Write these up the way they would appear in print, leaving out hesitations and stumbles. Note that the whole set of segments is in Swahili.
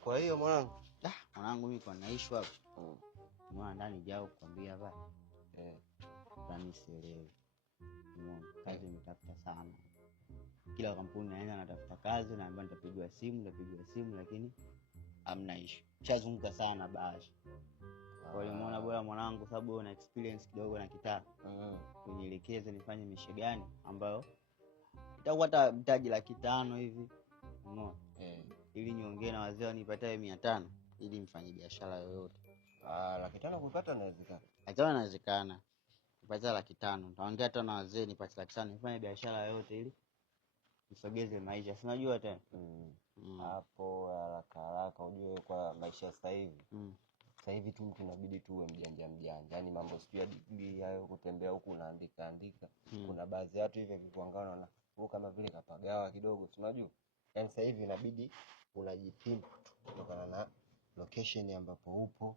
Kwa hiyo mwanangu, mwanangu mimi kwa naishi hapo. Mwana ndani jao kuambia hapa. Mimi sielewi. Kazi nitafuta sana. Kila kampuni naenda natafuta kazi, naambia nitapigwa simu lakini hamna issue. Chazunguka sana baadhi. Kwa hiyo umeona bora mwanangu, sababu una experience kidogo na kitaa. Unielekeze nifanye mishe gani ambayo itakuwa hata mtaji 500 hivi. Umeona? Ili niongee na wazee wanipatae 500 ili nifanye biashara yoyote. 500 kupata inawezekana. Inawezekana. Nipata 500. Nitaongea hata na wazee nipate 500 nifanye biashara yoyote ili nisogeze maisha. Si unajua tena. Hapo haraka ujue kwa maisha sasa hivi. Sasa hivi tu mtu inabidi tu uwe mjanja. Yaani mambo sio ya degree hayo kutembea huku unaandika. Kuna baadhi ya watu hivi vikiangana na kama vile kapagawa kidogo, si unajua? Yaani sasa hivi inabidi unajipima kutokana na location ambapo upo.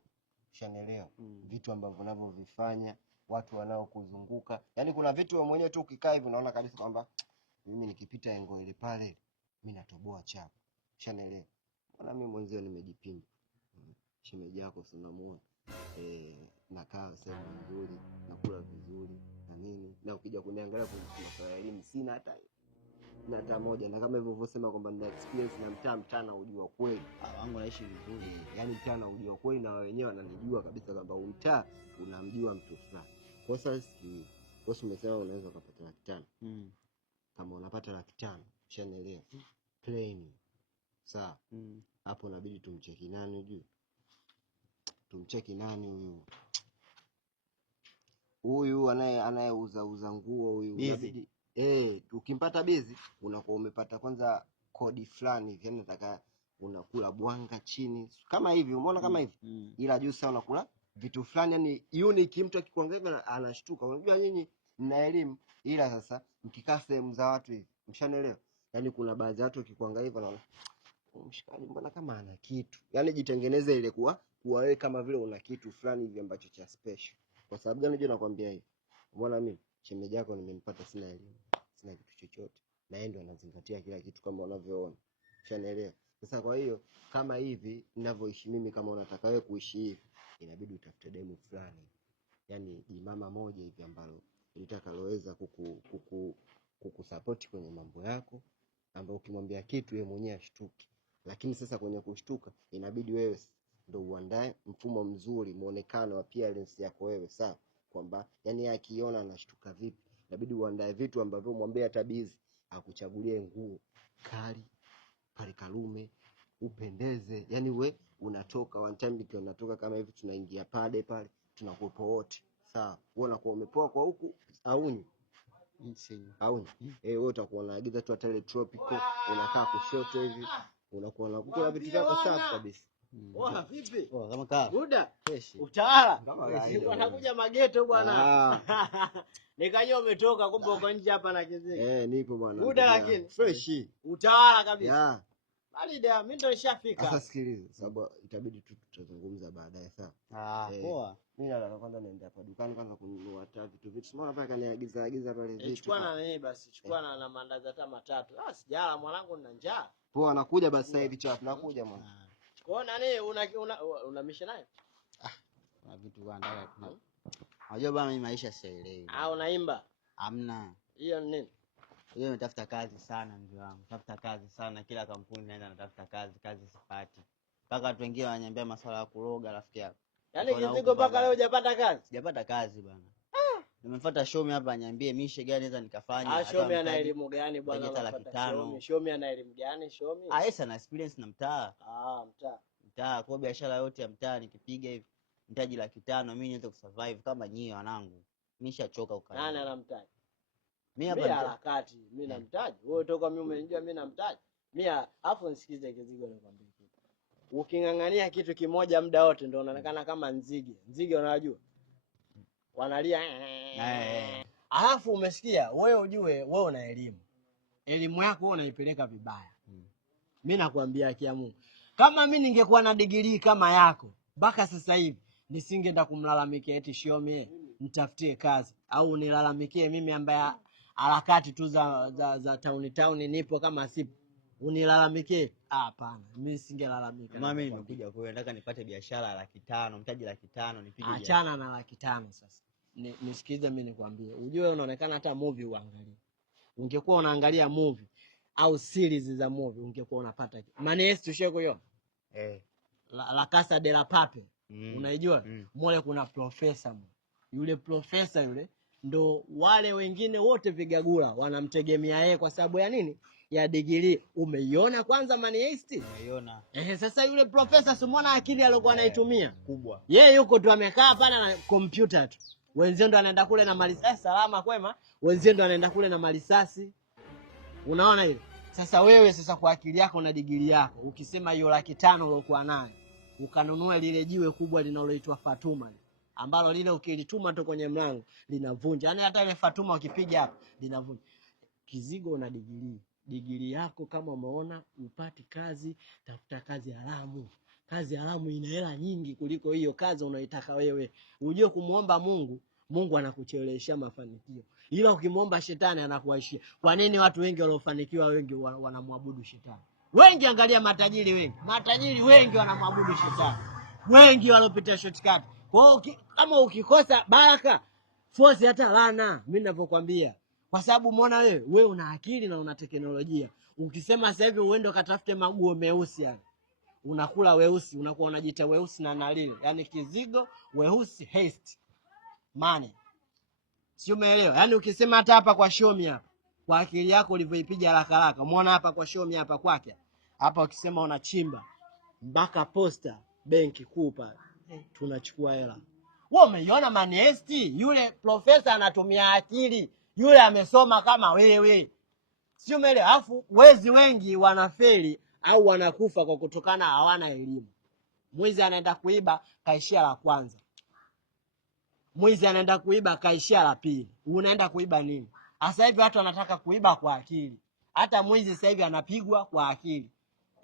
Ushanielewa? Vitu ambavyo unavyovifanya, watu wanaokuzunguka. Yaani kuna vitu wewe mwenyewe tu ukikaa hivi unaona kabisa kwamba mimi nikipita engo ile pale mimi natoboa chapa. Ushanielewa? Mbona mimi mwenyewe nimejipima. Shemeji yako tunamuona. Nakaa sehemu nzuri, nakula vizuri na nini. Na ukija kuniangalia kwa masuala ya elimu sina hata moja, na kama hivyo ulivyosema kwamba nina experience na mtaa ujua kweli wangu naishi vizuri. Yaani mtaa ujua kweli na wenyewe wananijua kabisa kwamba mtaa unamjua mtu fulani. Kwa sasa kwa sababu umesema unaweza kupata 500. Kama unapata 500, ushanielewa? Plain. Sawa. Hapo inabidi tumcheki nani ujue. Tumcheki nani huyu anayeuza nguo huyu. Inabidi ukimpata Bezi unakuwa umepata kwanza kodi fulani hivi, yani nataka unakula bwanga chini kama hivi, umeona kama hivi. Ila juu sasa unakula vitu fulani yani unique, mtu akikuangalia anashtuka. Unajua nyinyi mna elimu, ila sasa mkikaa sehemu za watu hivi, mshanielewa? Yani kuna baadhi ya watu ukikuangalia hivi wanaona mshikaji mbona kama ana kitu. Yani jitengeneze ile kuwa wewe kama vile una kitu fulani hivi ambacho cha special. Kwa sababu gani unajua nakwambia hivi? Umeona mimi shemeji yako nimempata sina elimu, sina kitu chochote. Na yeye ndo anazingatia kila kitu kama unavyoona. Ushanielewa? Sasa kwa hiyo kama hivi ninavyoishi mimi, kama unataka wewe kuishi hivi, inabidi utafute demu fulani. Yaani mama moja hivi ambalo litakaloweza kukusupport kwenye mambo yako, ambao ukimwambia kitu yeye mwenyewe ashtuki. Lakini sasa kwenye kushtuka inabidi wewe ndo uandae mfumo mzuri, muonekano wa appearance yako wewe, sawa? Kwamba yani akiona anashtuka vipi. Inabidi uandae vitu ambavyo mwambie hata Bezi akuchagulie nguo kali pale Karume, upendeze. Yani we unatoka one time biki unatoka kama hivi, tunaingia pale tunakuwa wote, sawa? Wewe unakuwa umepoa kwa huku auni. Wewe utakuwa unaagiza tu hata tropical, unakaa kushoto hivi, unakuwa unakula vitu vyako safi kabisa. Vipi? Kama kaa. Buda. Fresh. Utawala. Wanakuja mageto bwana. Nikajua umetoka kumbe uko nje hapa na kizee. Nipo bwana. Buda lakini fresh. Utawala kabisa. Alida, mimi ndo nishafika. Sasa sikiliza, sababu itabidi tutazungumza baadaye, sawa? Poa. Mimi nataka kwanza niende hapa dukani kwanza kununua hata vitu. Simona pale kaniagiza pale vitu. Chukua na nini basi? Chukua na mandazi hata 3. Sijala mwanangu, nina njaa. Poa, nakuja basi sasa hivi chapu. Nakuja mwana. Kwa nani una misha nayo? Kuna vitu bwana kuna. Unajua bwana mimi maisha sielewi. Unaimba? Hamna. Hiyo ni nini? Hiyo nimetafuta kazi sana mzee wangu. Tafuta kazi sana, kila kampuni naenda natafuta kazi sipati. Mpaka watu wengine wananiambia masuala ya kuroga rafiki yako. Yaani kizigo mpaka leo hujapata kazi? Sijapata kazi bwana. Nimefuata Shomi hapa niambie mishe gani naweza nikafanya. Shomi ana elimu gani bwana? Shomi ana elimu gani Shomi? Yesa na experience na mtaa. Mtaa kwa biashara yote ya mtaa nikipiga hivi mtaji 500 mimi niweze kusurvive kama nyinyi wanangu. Nishachoka ukali. Nani anamtaji? Mimi hapa harakati, mimi namtaji. Wewe toka mimi umenijua mimi namtaji. Mimi afu nisikize kizigo nakwambia kitu. Ukingangania kitu kimoja muda wote ndio unaonekana kama nzige. Nzige unajua? Wanalia. Alafu umesikia wewe ujue wewe una elimu. Elimu yako wewe unaipeleka vibaya. Mimi nakwambia kia Mungu. Kama mimi ningekuwa na degree kama yako, mpaka sasa hivi nisingeenda kumlalamikia eti Shomi nitafutie kazi au nilalamikie mimi ambaye harakati tu za town nipo kama sipo. unilalamike. Hapana, mimi singelalamika. Mama mimi nimekuja kwa hiyo nataka nipate biashara 500,000, mtaji 500,000 nipige. Achana na 500,000 sasa. Nisikilize mimi nikwambie. Ujue unaonekana hata movie uangalie. Ungekuwa unaangalia movie au series za movie ungekuwa unapata. Maana tusheko hiyo. La Casa de la Papel. Unaijua? Mole kuna profesa. Yule profesa yule ndo wale wengine wote vigagula wanamtegemea yeye kwa sababu ya nini? Ya degree. Umeiona kwanza Maniest? Umeiona. Sasa yule profesa simuona akili aliyokuwa anaitumia kubwa. Yeye yuko tu amekaa pana na kompyuta tu. Wenzao ndo anaenda kule na malisasi. Salama kwema. Wenzao ndo anaenda kule na malisasi. Unaona ile? Sasa wewe sasa kwa akili yako na degree yako ukisema hiyo 500,000 uliokuwa nayo ukanunua lile jiwe kubwa linaloitwa Fatuma ambalo lile ukilituma tu kwenye mlango linavunja. Yaani hata ile Fatuma ukipiga hapo linavunja. Kizigo na degree yako kama umeona upati kazi, tafuta kazi haramu. Kazi haramu ina hela nyingi kuliko hiyo kazi unaitaka wewe. Ujue kumuomba Mungu anakuchelewesha mafanikio. Ila ukimuomba shetani anakuaishia. Kwa nini watu wengi waliofanikiwa wengi wanamwabudu shetani? Wengi angalia matajiri wengi. Matajiri wengi wanamwabudu shetani. Wengi walopita shortcut. Kwa hiyo kama ukikosa baraka, force hata laana, mimi ninavyokuambia. Kwa sababu umeona wewe una akili na una teknolojia. Ukisema sasa hivi uende ukatafute maguo meusi yani. Unakula weusi, unakuwa unajiita weusi na nalile. Yaani kizigo, weusi, haste. Money. Si umeelewa? Yaani ukisema hata hapa kwa Shomi hapa, kwa akili yako ulivyoipiga haraka, umeona hapa kwa Shomi hapa kwake. Hapa ukisema unachimba mpaka posta benki kuu pale. Tunachukua hela. Wewe umeiona Maniest? Yule profesa anatumia akili. Yule amesoma kama wewe. Si umeelewa? Alafu wezi wengi wanafeli au wanakufa kwa kutokana hawana elimu. Mwizi anaenda kuiba kaishia la kwanza. Mwizi anaenda kuiba kaishia la pili. Unaenda kuiba nini? Sasa hivi watu wanataka kuiba kwa akili. Hata mwizi sasa hivi anapigwa kwa akili.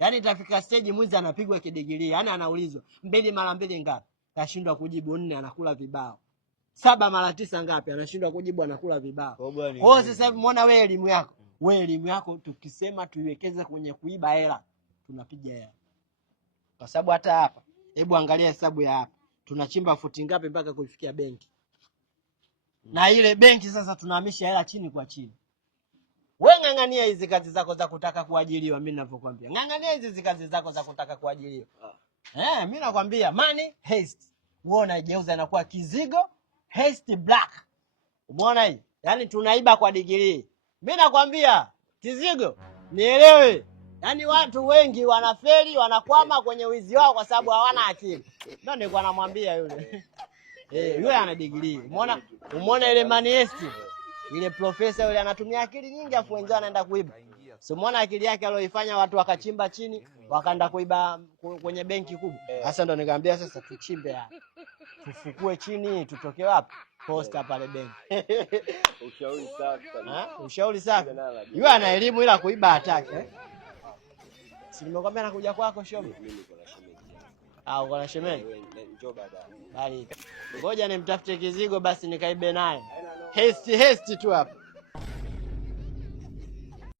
Yaani itafika stage mwizi anapigwa kidegree. Yaani anaulizwa 2 mara 2 ngapi? Kashindwa kujibu 4 anakula vibao. 7 mara 9 ngapi? Anashindwa kujibu anakula vibao. Kwa hiyo sasa hivi muona wewe elimu yako. Wewe elimu yako tukisema tuiwekeze kwenye kuiba hela, tunapiga hela. Kwa sababu hata hapa, hebu angalia hesabu ya hapa. Tunachimba futi ngapi mpaka kufikia benki? Na ile benki sasa tunahamisha hela chini kwa chini. Wewe ng'ang'ania hizi kazi zako za kutaka kuajiriwa, mimi ninavyokuambia. Ng'ang'ania hizi kazi zako za kutaka kuajiriwa. Mimi nakwambia money haste. Uone jeuza inakuwa kizigo haste black. Umeona hii? Yaani tunaiba kwa degree. Mimi nakwambia kizigo, nielewe. Yaani watu wengi wanafeli, wanakwama kwenye wizi wao kwa sababu hawana akili. Ndio nilikuwa namwambia yule. Yule ana degree. Umeona ile Maniest? Ile profesa yule anatumia akili nyingi afu wenzao anaenda kuiba. So umeona akili yake aliyoifanya watu wakachimba chini, wakaenda kuiba kwenye benki kubwa. Sasa ndo nikamwambia sasa tuchimbe hapa. Tufukue chini, tutoke wapi? Posta pale benki. Ushauri safi sana. Ushauri safi. Yule ana elimu ila kuiba hataki. Si nimekwambia nakuja kwako Shomi. Mimi niko na shemeji. Uko na shemeji? Njoo baadaye. Bali. Ngoja nimtafute kizigo basi nikaibe naye. Haste tu hapa.